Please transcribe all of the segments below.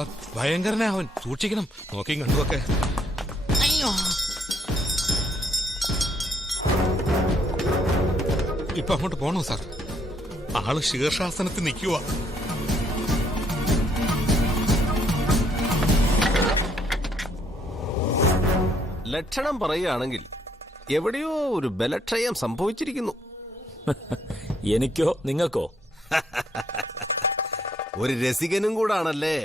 Sir ഭയങ്കരനാ അവൻ, സൂക്ഷിക്കണം. നോക്കിയും കണ്ടുമൊക്കെ. അയ്യോ, ഇപ്പൊ അങ്ങോട്ട് പോണോ സാർ? ആള് ശീർഷാസനത്തിൽ നിൽക്കുക. ലക്ഷണം പറയുകയാണെങ്കിൽ എവിടെയോ ഒരു ബലക്ഷയം സംഭവിച്ചിരിക്കുന്നു. എനിക്കോ നിങ്ങൾക്കോ? ഒരു രസികനും കൂടാണല്ലേ.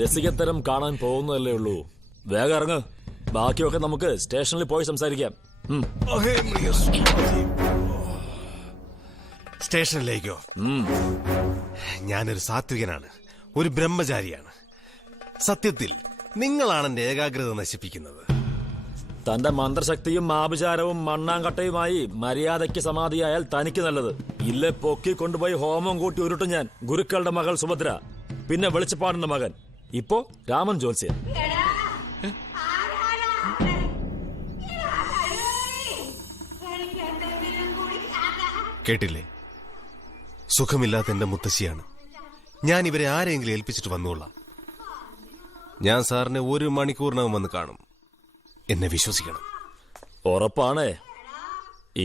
രസികത്തരം കാണാൻ പോകുന്നതല്ലേ ഉള്ളൂ. വേഗം ഇറങ്ങ്, ബാക്കിയൊക്കെ നമുക്ക് സ്റ്റേഷനിൽ പോയി സംസാരിക്കാം. സ്റ്റേഷനിലേക്കോ? ഞാനൊരു സാത്വികനാണ്, ഒരു ബ്രഹ്മചാരിയാണ്. സത്യത്തിൽ നിങ്ങളാണ് എന്റെ ഏകാഗ്രത നശിപ്പിക്കുന്നത്. തന്റെ മന്ത്രശക്തിയും ആഭിചാരവും മണ്ണാങ്കട്ടയുമായി മര്യാദയ്ക്ക് സമാധിയായാൽ തനിക്ക് നല്ലത്. ഇല്ലേ പൊക്കി കൊണ്ടുപോയി ഹോമം കൂട്ടി ഉരുട്ടും ഞാൻ. ഗുരുക്കളുടെ മകൾ സുഭദ്ര, പിന്നെ വെളിച്ചപ്പാടിന്റെ മകൻ, ഇപ്പോ രാമൻ ജോത്സ്യൻ. കേട്ടില്ലേ? സുഖമില്ലാത്ത എന്റെ മുത്തശ്ശിയാണ്. ഞാൻ ഇവരെ ആരെങ്കിലും ഏൽപ്പിച്ചിട്ട് വന്നോളാം. ഞാൻ സാറിനെ 1 മണിക്കൂറിനകം വന്ന് കാണും. എന്നെ വിശ്വസിക്കണം. ഉറപ്പാണേ?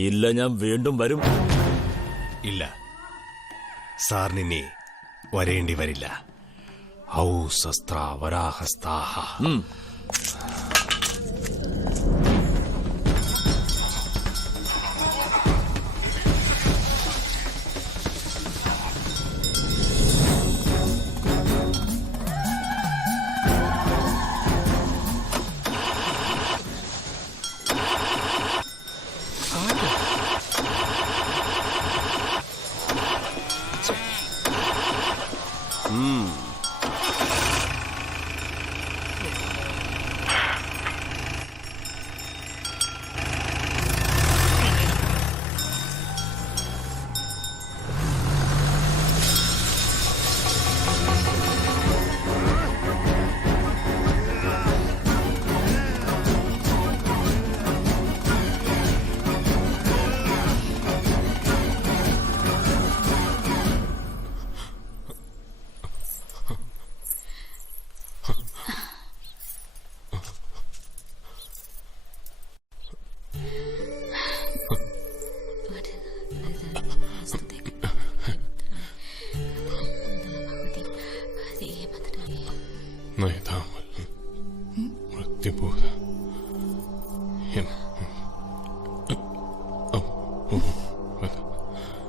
ഇല്ല, ഞാൻ വീണ്ടും വരും. ഇല്ല, സാറിനി വരേണ്ടി വരില്ല. ഔ ശസ്ത്ര വരാഹസ്താഹ.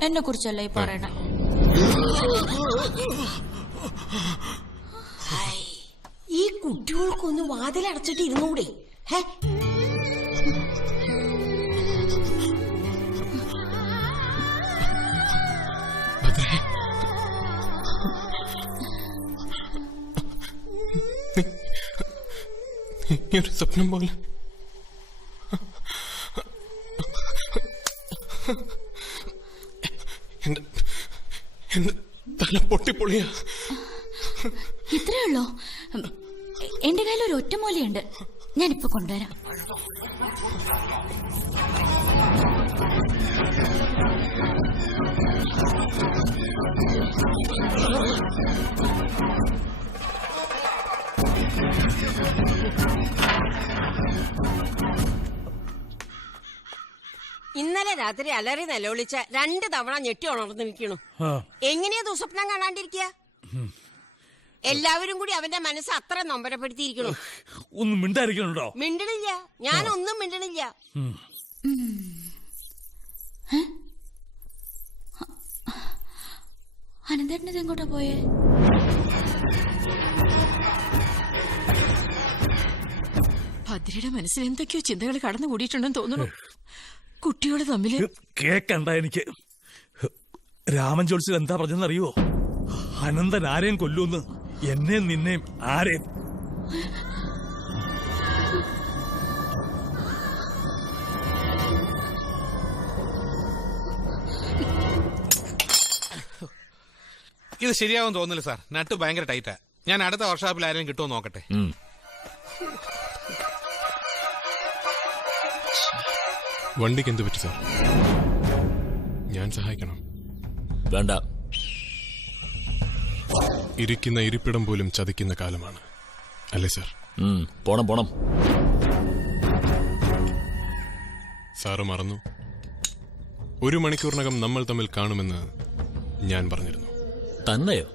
എന്നെ കുറിച്ചല്ല ഈ പറയണ. ഈ കുട്ടികൾക്കൊന്ന് വാതിലടച്ചിട്ട് ഇരുന്നൂടെ? ഒരു സ്വപ്നം പോലെ എന്റെ തല പൊട്ടിപ്പൊളിയ. ഇത്രയുള്ളോ? എന്റെ കയ്യിൽ ഒരു ഒറ്റമൂലയുണ്ട്, ഞാനിപ്പോ കൊണ്ടുവരാം. ഇന്നലെ രാത്രി അലറി നിലവിളിച്ച 2 തവണ ഞെട്ടി ഉണർന്നു നിൽക്കണു. എങ്ങനെയാ ദുസ്വപ്നം കാണാണ്ടിരിക്കുക? എല്ലാവരും കൂടി അവന്റെ മനസ്സ് അത്ര നൊമ്പരപ്പെടുത്തിയിരിക്കണു. ഒന്നും മിണ്ടായിരിക്കണോ? മിണ്ടണില്ല, ഞാനൊന്നും മിണ്ടണില്ല. അനന്തേട്ടനത് എങ്ങോട്ടാ പോയേ? ഭദ്രയുടെ മനസ്സിൽ എന്തൊക്കെയോ ചിന്തകൾ കടന്നു കൂടിയിട്ടുണ്ടെന്ന് തോന്നുന്നു. കുട്ടികൾ തമ്മില് കേക്കണ്ട. എനിക്ക് രാമൻ ജോത്സ്യൻ എന്താ പറഞ്ഞെന്നറിയോ? അനന്തൻ ആരെയും കൊല്ലൂന്ന്, എന്നെയും നിന്നെയും ആരെയും. ഇത് ശരിയാവും തോന്നില്ല സാർ. നട്ട് ഭയങ്കര ടൈറ്റാ. ഞാൻ അടുത്ത വർക്ക്ഷോപ്പിൽ ആരെങ്കിലും കിട്ടുമോ നോക്കട്ടെ. വണ്ടിക്ക് എന്ത് പറ്റി സാർ? ഞാൻ സഹായിക്കണം. വേണ്ട. ഇരിക്കുന്ന ഇരിപ്പിടം പോലും ചതിക്കുന്ന കാലമാണ് അല്ലേ സാർ? പോണം. സാറ് മറന്നു. 1 മണിക്കൂറിനകം നമ്മൾ തമ്മിൽ കാണുമെന്ന് ഞാൻ പറഞ്ഞിരുന്നു. തന്നെയോ?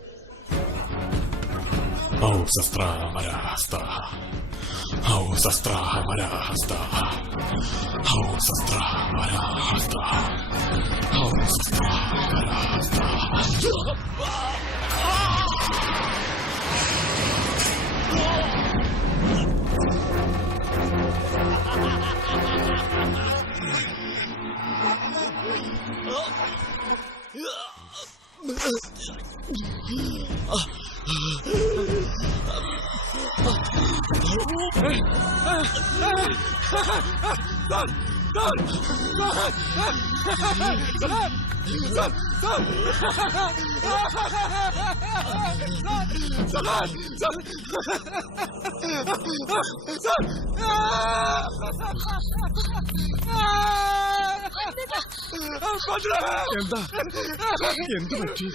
എന്ത് പറ്റി?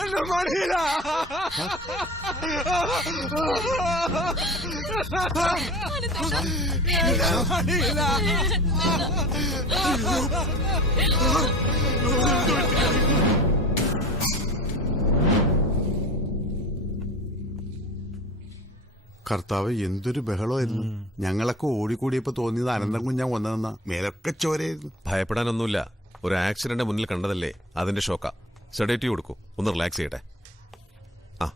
എന്റെ മണിയില കർത്താവ്, എന്തൊരു ബഹളമായിരുന്നു. ഞങ്ങളൊക്കെ ഓടിക്കൂടിയപ്പോ തോന്നിയത് അനന്തം കുഞ്ഞാൻ വന്നതെന്നാ. മേലൊക്കെ ചോരയായിരുന്നു. ഭയപ്പെടാനൊന്നുമില്ല. ഒരു ആക്സിഡന്റ് മുന്നിൽ കണ്ടതല്ലേ, അതിന്റെ ഷോക്കാ. സെഡേറ്റീവ് കൊടുക്കൂ, ഒന്ന് റിലാക്സ് ചെയ്യട്ടെ. ആ,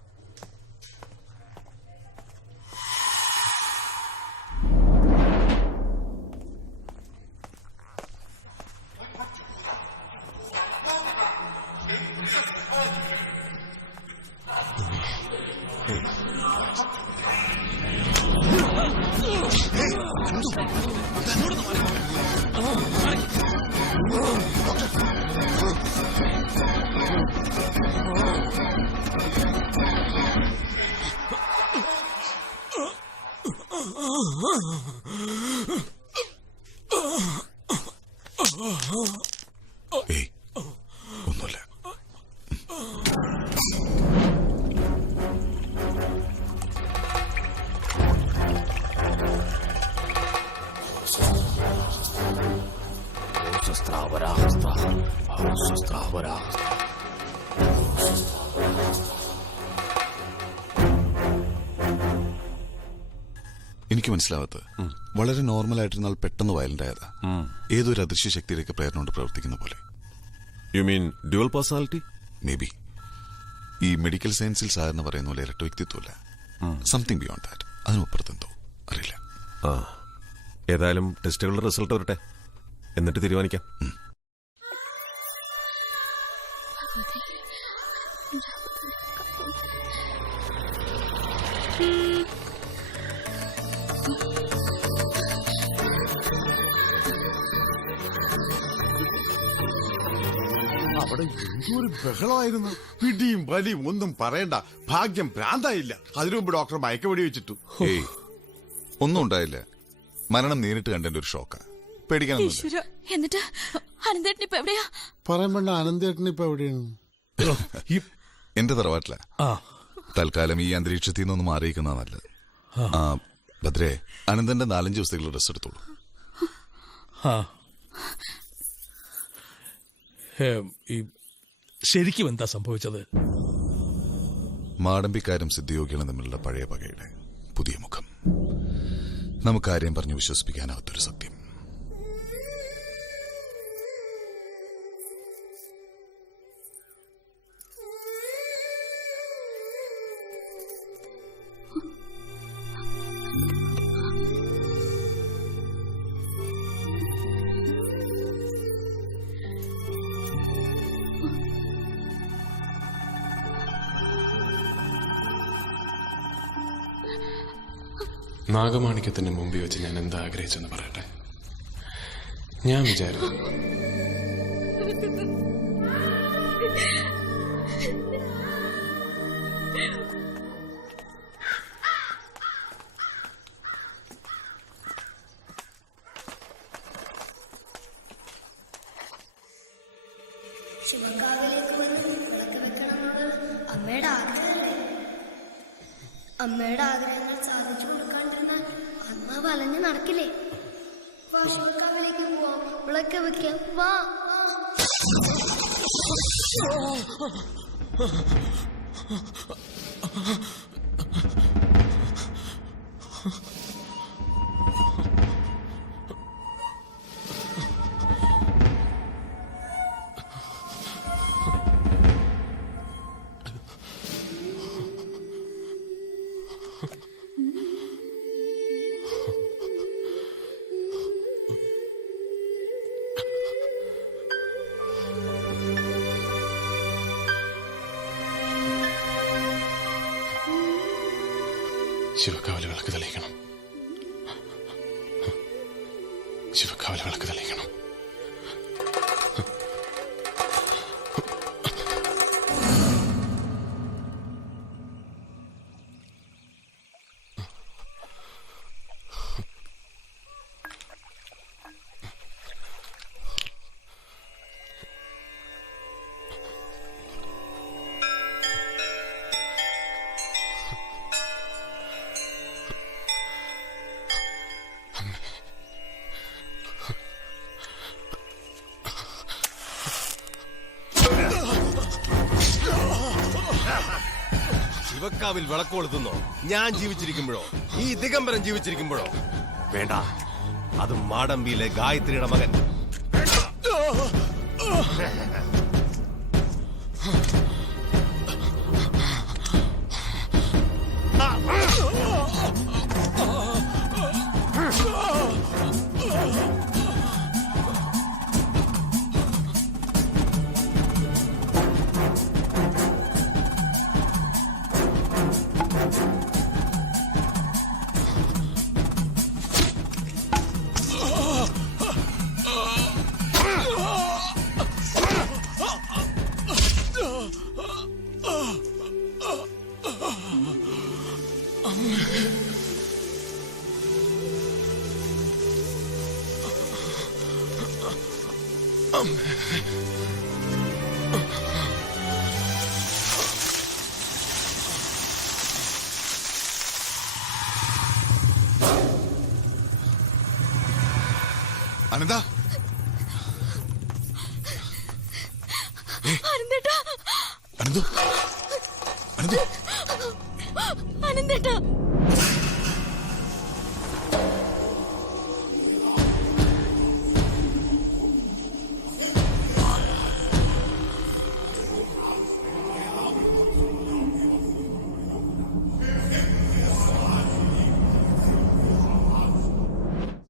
ഒന്നുമില്ല. എനിക്ക് മനസ്സിലാവാത്തത് വളരെ നോർമൽ ആയിട്ടിരുന്നാൽ പെട്ടെന്ന് വയലന്റ് ആയതാ. ഏതൊരു അദൃശ്യ ശക്തിയിലേക്ക് പ്രേരണ കൊണ്ട് പ്രവർത്തിക്കുന്ന പോലെ. You mean dual personality? May be. ഈ മെഡിക്കൽ സയൻസിൽ സാധാരണ പറയുന്ന പോലെ ഇരട്ട വ്യക്തിത്വമല്ല, സംതിങ് ബിയോണ്ട് ദാറ്റ്. അതിനപ്പുറത്തെന്തോ അറിയില്ല. ഏതായാലും ടെസ്റ്റുകളുടെ റിസൾട്ട് വരട്ടെ, എന്നിട്ട് തീരുമാനിക്കാം. അവിടെ എന്തൊരു ബഹളമായിരുന്നു. പിടിയും വലിയും ഒന്നും പറയണ്ട. ഭാഗ്യം ഭ്രാന്തായില്ല. അതിനു മുമ്പ് ഡോക്ടർ മയക്കവെടി വെച്ചിട്ടു. ഏയ്, ഒന്നും ഉണ്ടായില്ല. മരണം നേരിട്ട് കണ്ടതിന്റെ ഒരു ഷോക്കാ. പേടിക്കാനൊന്നുമില്ല. എന്നിട്ട് അനന്തേട്ടൻ ഇപ്പൊ എവിടെയാ? പറയാൻ വേണ്ട, അനന്തേട്ടൻ ഇപ്പൊ എവിടെയാണ്? എന്റെ തറവാട്ടില. തൽക്കാലം ഈ അന്തരീക്ഷത്തിൽ നിന്നൊന്ന് മാറിയിരിക്കുന്ന നല്ലത്. ഭദ്രേ, അനന്തന്റെ 4-5 ദിവസത്തേക്കുള്ള റെസ്റ്റ് എടുത്തോളൂ. ശരിക്കും എന്താ സംഭവിച്ചത്? മാടമ്പിക്കാരും സിദ്ധിയോഗികളും തമ്മിലുള്ള പഴയ പകയുടെ പുതിയ മുഖം. നമുക്കാരെയും പറഞ്ഞ് വിശ്വസിപ്പിക്കാനാവാത്തൊരു സത്യം. നാഗമാണിക്യത്തിന്റെ മുമ്പിൽ വെച്ച് ഞാൻ എന്താ ആഗ്രഹിച്ചെന്ന് പറയട്ടെ. ഞാൻ വിചാരിച്ചു ശുഭകാവിലേക്ക് വന്ന് വിളക്ക് വെക്കണമെന്നുള്ള അമ്മയുടെ ആഗ്രഹങ്ങൾ സാധിച്ചു കൊടുക്കാണ്ടിരുന്നാൽ അമ്മ വലഞ്ഞു നടക്കില്ലേ? വാശിക്കാവിലേക്ക് പോവാം, വിളക്ക് വെക്കാം, വാ. ശിവക്കാവലി വിളക്ക് തെളിയിക്കണം. ശിവക്കാവലി വിളക്ക് തെളിയിക്കണം. ശിവക്കാവിൽ വിളക്ക് കൊളുത്തുന്നോ? ഞാൻ ജീവിച്ചിരിക്കുമ്പോഴോ? ഈ ദിഗംബരൻ ജീവിച്ചിരിക്കുമ്പോഴോ? വേണ്ട, അത് മാടമ്പിയിലെ ഗായത്രിയുടെ മകൻ. അനന്ത, അനന്തേട്ടാ, അനന്തു, അനന്തു, അനന്തേട്ടാ.